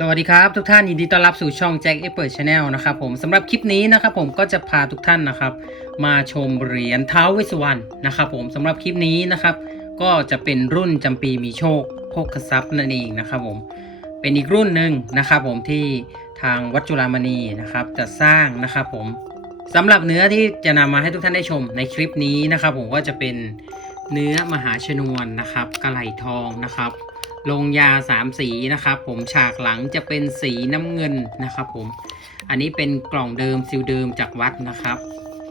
สวัสดีครับทุกท่านยินดีต้อนรับสู่ช่องแจ็คเอเปิร์ชาแนลนะครับผมสำหรับคลิปนี้นะครับผมก็จะพาทุกท่านนะครับ มาชมเหรียญเท้าเวสสุวรรณนะครับผมสำหรับคลิปนี้นะครับ ก็จะเป็นรุ่นจำปีมีโชคโภคทรัพย์นั่นเองนะครับผมเป็นอีกรุ่นหนึ่งนะครับผมที่ทางวัดจุฬามณีนะครับจะสร้างนะครับผมสำหรับเนื้อที่จะนำมาให้ทุกท่านได้ชมในคลิปนี้นะครับผมก็จะเป็นเนื้อมหาชนวนนะครับกระไหลทองนะครับ ลงยาสามสีนะครับผมฉากหลังจะเป็นสีน้ำเงินนะครับผมอันนี้เป็นกล่องเดิมซิลเดิมจากวัดนะครับ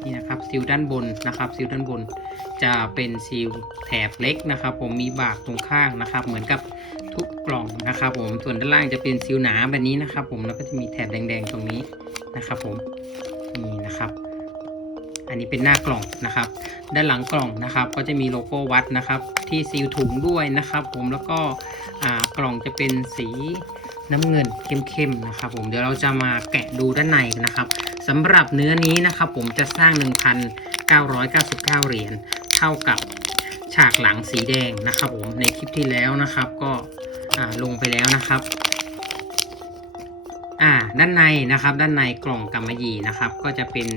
นี่นะครับซิลด้านบนนะครับซิลด้านบน จะเป็นซิลแถบเล็กนะครับ ผมมีบากตรงข้างนะครับ เหมือนกับทุกกล่องนะครับ ผมส่วนด้านล่างจะเป็นซิลหนาแบบนี้นะครับ ผมแล้วก็จะมีแถบแดง ๆ ตรงนี้นะครับ ผมนี่นะครับ อันนี้เป็นหน้ากล่องนะครับ ด้านหลังกล่องนะครับ ก็จะมีโลโก้วัดนะครับ ที่ซีลถุงด้วยนะครับ ผมแล้วก็กล่องจะเป็นสีน้ำเงินเข้มๆนะครับ ผมเดี๋ยวเราจะมาแกะดูด้านในนะครับสำหรับเนื้อนี้นะครับ ผมจะสร้าง 1,999 เหรียญเท่ากับฉากหลังสีแดงนะครับ ผมในคลิปที่แล้วนะครับก็ลงไปแล้วนะครับอ่าด้านในนะครับ ด้านในกล่องกำมะหยี่นะครับ ก็จะเป็น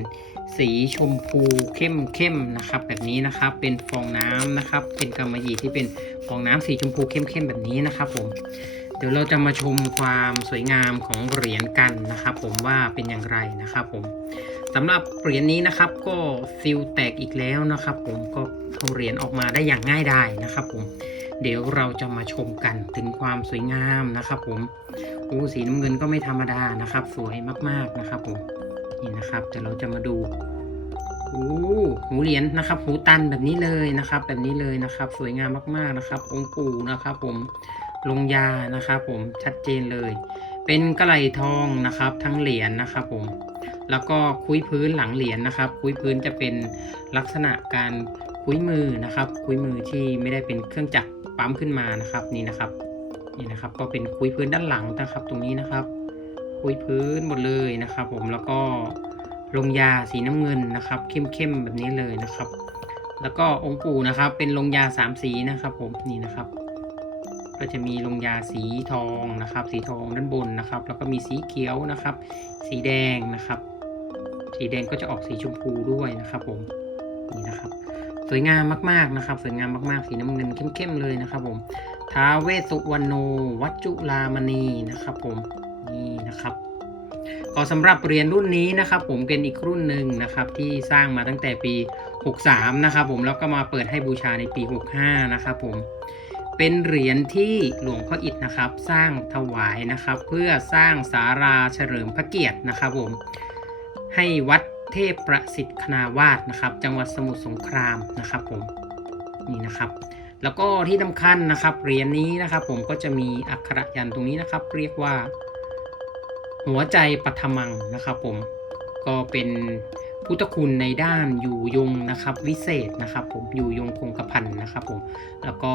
สีชมพูเข้มเข้มๆนะครับ แบบนี้นะครับ เป็นฟองน้ำนะครับ เป็นกำมะหยี่ที่เป็นฟองน้ำสีชมพูเข้มเข้มๆแบบนี้นะครับ ผม เดี๋ยวเราจะมาชมความสวยงามของเหรียญกันนะครับ ผมว่าเป็นอย่างไรนะครับ ผมสำหรับเหรียญนี้นะครับ ก็ฟิลแตกอีกแล้วนะครับ ผมก็เอาเหรียญออกมาได้อย่างง่ายดายนะครับ ผมเดี๋ยวเราจะมาชมกันถึงความสวยงามนะครับ ผมโอ้สีน้ำเงินก็ไม่ธรรมดานะครับ สวยมากๆนะครับผม นี่นะครับเดี๋ยวเราจะมาดูโอ้หูเหรียญนะครับ หูตันแบบนี้เลยนะครับ แบบนี้เลยนะครับ สวยงามมากๆนะครับ องค์ปู่นะครับ ผมลงยานะครับผมชัดเจนเลย เป็นกระไหลทองนะครับ ทั้งเหรียญนะครับ ผมแล้วก็คุยพื้นหลังเหรียญนะครับ คุยพื้นจะเป็นลักษณะการคุยมือนะครับ คุยมือที่ไม่ได้เป็นเครื่องจักรปั๊มขึ้นมานะครับนี่นะครับนี่นะครับ ก็เป็นคุยพื้นด้านหลังนะครับ ตรงนี้นะครับ คุยพื้นหมดเลยนะครับ ผมแล้วก็ลงยาสีน้ำเงินนะครับ เข้มๆแบบนี้เลยนะครับ แล้วก็องค์ปู่นะครับ เป็นลงยาสามสีนะครับ ผมนี่นะครับ ก็จะมีลงยาสีทองนะครับ สีทองด้านบนนะครับ แล้วก็มีสีเขียวนะครับ สีแดงนะครับ สีแดงก็จะออกสีชมพูด้วยนะครับ ผมนี่นะครับ สวยงามมากๆนะครับ สวยงามมากๆ สีน้ำเงินเข้มๆเลยนะครับ ผมท้าเวสสุวรรณโนวัจจุลามณีนะครับ ผม นี่นะครับก็สำหรับเหรียญรุ่นนี้นะครับ ผมเป็นอีกรุ่นหนึ่งนะครับ ที่สร้างมาตั้งแต่ปี 63 นะครับ ผมแล้วก็มาเปิดให้บูชาในปี 65 นะครับ ผมเป็นเหรียญที่หลวงพ่ออิฐนะครับ สร้างถวายนะครับ เพื่อสร้างสาราเฉลิมพระเกียรตินะครับ ผมให้วัดเทพประสิทธิ์คณาวาสนะครับ จังหวัดสมุทรสงครามนะครับ ผมนี่นะครับแล้วก็ที่สำคัญนะครับเหรียญนี้นะครับ ผมก็จะมีอักขระยันต์ตรงนี้นะครับ เรียกว่า หัวใจปัทมังนะครับผมก็เป็นพุทธคุณในด้านอยู่ยงนะครับวิเศษนะครับผมอยู่ยงคงกระพันนะครับผมแล้วก็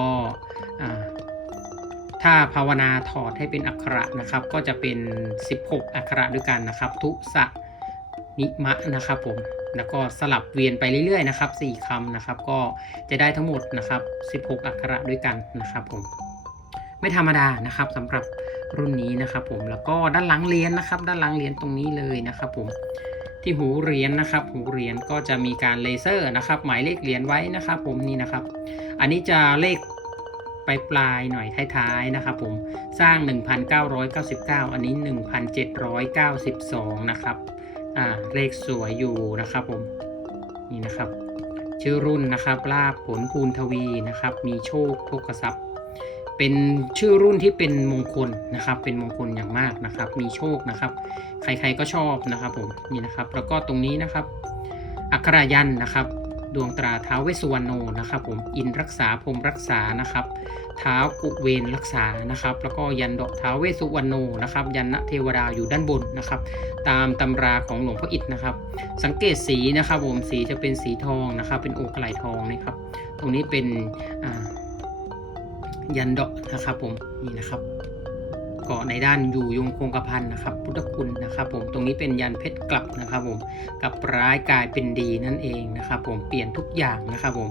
ถ้าภาวนาถอดให้เป็นอักขระนะครับ ก็จะเป็น 16 อักขระด้วยกันนะครับ ทุสะนิมะนะครับผมแล้วก็สลับเวียนไปเรื่อยๆนะครับ4คำนะครับ ก็จะได้ทั้งหมดนะครับ 16 อักขระด้วยกันนะครับผมไม่ธรรมดานะครับสำหรับ รุ่นนี้นะครับผมแล้วก็ด้านหลังเหรียญนะครับ ด้านหลังเหรียญตรงนี้เลยนะครับผมที่หูเหรียญนะครับ หูเหรียญก็จะมีการเลเซอร์นะครับ หมายเลขเหรียญไว้นะครับ ผมนี่นะครับ อันนี้จะเลขปลายปลายๆหน่อยท้ายๆนะครับ ผมสร้าง 1,999 อันนี้ 1,792 นะครับอ่าเลขสวยอยู่นะครับผมนี่นะครับ ชื่อรุ่นนะครับลาบผลภูนทวีนะครับ มีโชคโภคทรัพย์ เป็นชื่อรุ่นที่เป็นมงคลนะครับ เป็นมงคลอย่างมากนะครับ มีโชคนะครับ ใครๆก็ชอบนะครับผมนี่นะครับ แล้วก็ตรงนี้นะครับ อักขรายันนะครับ ดวงตราท้าวเวสุวรรณโนนะครับ ผมอินรักษาพรมรักษานะครับเท้าวกุเวนรักษานะครับ แล้วก็ยันดอกท้าวเวสุวรรณโนนะครับ ยันณเทวดาอยู่ด้านบนนะครับ ตามตำราของหลวงพ่ออิฐนะครับ สังเกตสีนะครับ ผมสีจะเป็นสีทองนะครับ เป็นโอกระไหลทองนะครับ ตรงนี้เป็นอ่า ยันดอกนะครับผมนี่นะครับกาะในด้านอยู่ยงคงกระพันนะครับ พุทธคุณนะครับ ผมตรงนี้เป็นยันเพชรกลับนะครับ ผมกับร้ายกลายเป็นดีนั่นเองนะครับ ผมเปลี่ยนทุกอย่างนะครับผม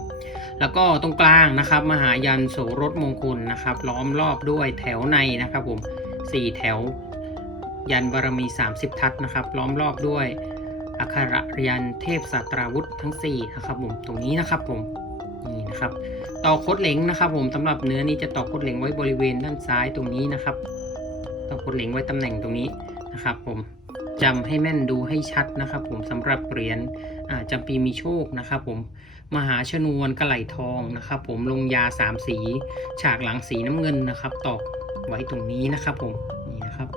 แล้วก็ตรงกลางนะครับ มหายันโสรถมงคลนะครับ ล้อมรอบด้วยแถวในนะครับ ผมสี่แถว ยันบารมี 30 ทัศนะครับ ล้อมรอบด้วยอักขระยันเทพสาตราวุธทั้ง4นะครับผมตรงนี้นะครับผม นี่นะครับตอโคดเหล็งนะครับ ผมสำหรับเนื้อนี้จะต่อโคดเหล็งไว้บริเวณด้านซ้ายตรงนี้นะครับ ต่อโคดเหล็งไว้ตำแหน่งตรงนี้นะครับ ผมจำให้แม่นดูให้ชัดนะครับ ผมสำหรับเหรียญอ่าจำปีมีโชคนะครับ ผมมหาชนวนกระไหลทองนะครับ ผมลงยาสามสี ฉากหลังสีน้ำเงินนะครับตอกไว้ตรงนี้นะครับ ผมนี่นะครับ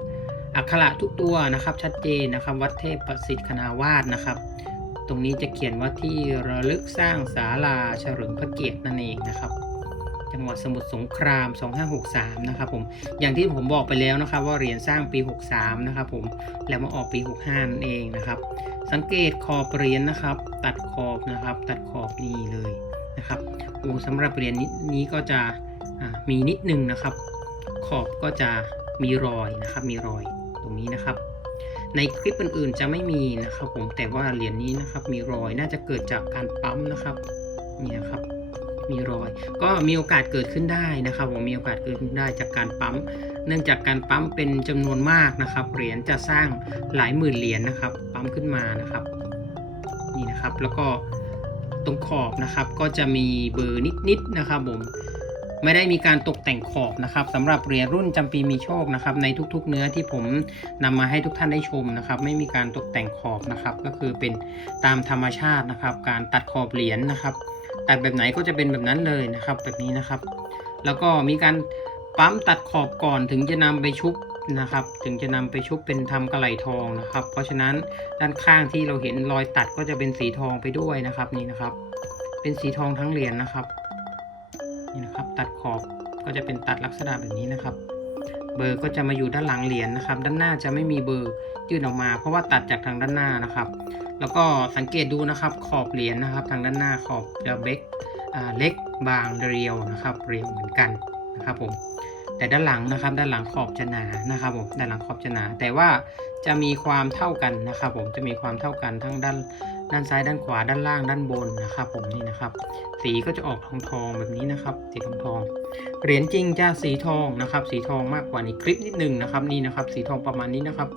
อักขระทุกตัวนะครับชัดเจนนะครับ วัดเทพประสิทธิ์คณาวาสนะครับ ตรงนี้จะเขียนว่าที่ระลึกสร้างศาลาเฉลิมพระเกียรตินั่นเองนะครับ จังหวัดสมุทรสงคราม 2563 นะครับผม อย่างที่ผมบอกไปแล้วนะครับ ว่าเหรียญสร้างปี 63 นะครับผม แล้วมาออกปี 65 นั่นเองนะครับ สังเกตขอบเหรียญนะครับ ตัดขอบนะครับ ตัดขอบนี่เลยนะครับโอ้สำหรับเหรียญนี้นี้ก็จะมีนิดนึงนะครับ ขอบก็จะมีรอยนะครับ มีรอยตรงนี้นะครับ ในคลิปอื่นๆจะไม่มีนะครับผมแต่ว่าเหรียญนี้นะครับมีรอยน่าจะเกิดจากการปั๊มนะครับนี่นะครับมีรอย ก็มีโอกาสเกิดขึ้นได้นะครับผมมีโอกาสเกิดขึ้นได้จากการปั๊ม เนื่องจากการปั๊มเป็นจำนวนมากนะครับ เหรียญจะสร้างหลายหมื่นเหรียญนะครับ ปั๊มขึ้นมานะครับนี่นะครับแล้วก็ตรงขอบนะครับก็จะมีเบอร์นิดๆนะครับผม ไม่ได้มีการตกแต่งขอบนะครับสำหรับเหรียญรุ่นจำปีมีโชคนะครับในทุกๆเนื้อที่ผมนำมาให้ทุกท่านได้ชมนะครับ ไม่มีการตกแต่งขอบนะครับ ก็คือเป็นตามธรรมชาตินะครับ การตัดขอบเหรียญนะครับ ตัดแบบไหนก็จะเป็นแบบนั้นเลยนะครับ แบบนี้นะครับ แล้วก็มีการปั๊มตัดขอบก่อนถึงจะนำไปชุบนะครับ ถึงจะนำไปชุบเป็นทำกระไหลทองนะครับ เพราะฉะนั้นด้านข้างที่เราเห็นรอยตัดก็จะเป็นสีทองไปด้วยนะครับนี่นะครับ เป็นสีทองทั้งเหรียญนะครับ นี่นะครับ ตัดขอบก็จะเป็นตัดลักษณะแบบนี้นะครับ เบอร์ก็จะมาอยู่ด้านหลังเหรียญนะครับ ด้านหน้าจะไม่มีเบอร์ยื่นออกมา เพราะว่าตัดจากทางด้านหน้านะครับ แล้วก็สังเกตดูนะครับ ขอบเหรียญนะครับ ทางด้านหน้าขอบจะเบกเล็กบางเรียวนะครับเรียวเหมือนกันนะครับผมแต่ด้านหลังนะครับ ด้านหลังขอบจะหนานะครับผมด้านหลังขอบจะหนา แต่ว่าจะมีความเท่ากันนะครับ ผมจะมีความเท่ากันทั้งด้าน ด้านซ้ายด้านขวาด้านล่างด้านบนนะครับผมนี่นะครับ สีก็จะออกทองทองแบบนี้นะครับสีทองทองเหรียญจริงจะสีทองนะครับ สีทองมากกว่าในคลิปนิดนึงนะครับนี่นะครับ สีทองประมาณนี้นะครับ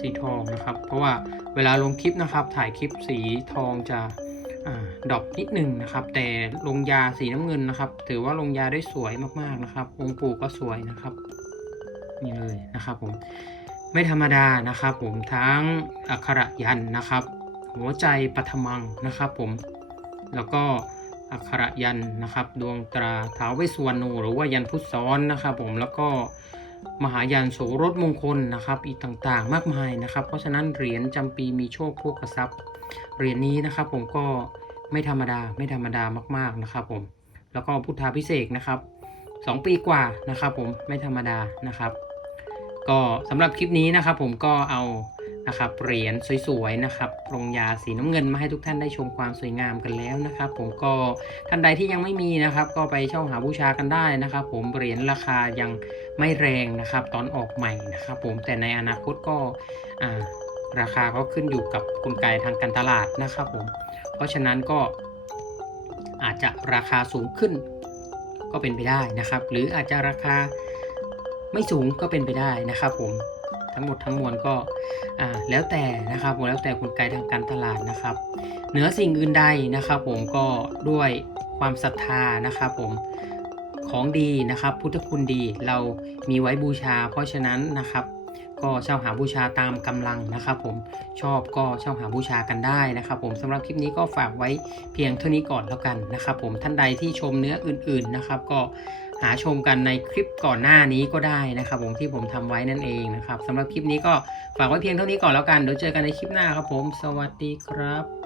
สีทองนะครับ เพราะว่าเวลาลงคลิปนะครับ ถ่ายคลิปสีทองจะอดอปนิดหนึ่งนะครับ แต่ลงยาสีน้ำเงินนะครับ ถือว่าลงยาได้สวยมากๆนะครับองค์ปู่ก็สวยนะครับนี่เลยนะครับผมไม่ธรรมดานะครับผมทั้งอักขระยันนะครับ หัวใจปัทมังนะครับผม แล้วก็อักขระยันนะครับ ดวงตราท้าวเวสุวรรณโนหรือว่ายันพุทธซ้อนนะครับผมแล้วก็มหายันโสรถมงคลนะครับ อีกต่างๆ มากมายนะครับ เพราะฉะนั้นเหรียญจำปีมีโชคพวกกระซับเหรียญนี้นะครับผมก็ไม่ธรรมดาไม่ธรรมดามากๆนะครับผมแล้วก็พุทธาพิเศษนะครับสองปีกว่านะครับผมไม่ธรรมดานะครับ ก็สำหรับคลิปนี้นะครับผมก็เอา นะครับเหรียญสวยๆนะครับปรงยาสีน้ำเงินมาให้ทุกท่านได้ชมความสวยงามกันแล้วนะครับ ผมก็ท่านใดที่ยังไม่มีนะครับ ก็ไปเช่าหาบูชากันได้นะครับ ผมเหรียญราคายังไม่แรงนะครับ ตอนออกใหม่นะครับ ผมแต่ในอนาคตก็อ่าราคาก็ขึ้นอยู่กับกลไกทางการตลาดนะครับผมเพราะฉะนั้นก็อาจจะราคาสูงขึ้นก็เป็นไปได้นะครับ หรืออาจจะราคาไม่สูงก็เป็นไปได้นะครับผม ทั้งหมดทั้งมวลก็แล้วแต่นะครับผมแล้วแต่กลไกทางการตลาดนะครับ เหนือสิ่งอื่นใดนะครับ ผมก็ด้วยความศรัทธานะครับ ผมของดีนะครับ พุทธคุณดีเรามีไว้บูชา เพราะฉะนั้นนะครับก็เช่าหาบูชาตามกำลังนะครับ ผมชอบก็เช่าหาบูชากันได้นะครับ ผมสำหรับคลิปนี้ก็ฝากไว้เพียงเท่านี้ก่อนแล้วกันนะครับ ผมท่านใดที่ชมเนื้ออื่น ๆนะครับ ก็ หาชมกันในคลิปก่อนหน้านี้ก็ได้นะครับ ผมที่ผมทำไว้นั่นเองนะครับสำหรับคลิปนี้ก็ฝากไว้เพียงเท่านี้ก่อนแล้วกันเดี๋ยวเจอกันในคลิปหน้าครับผม สวัสดีครับ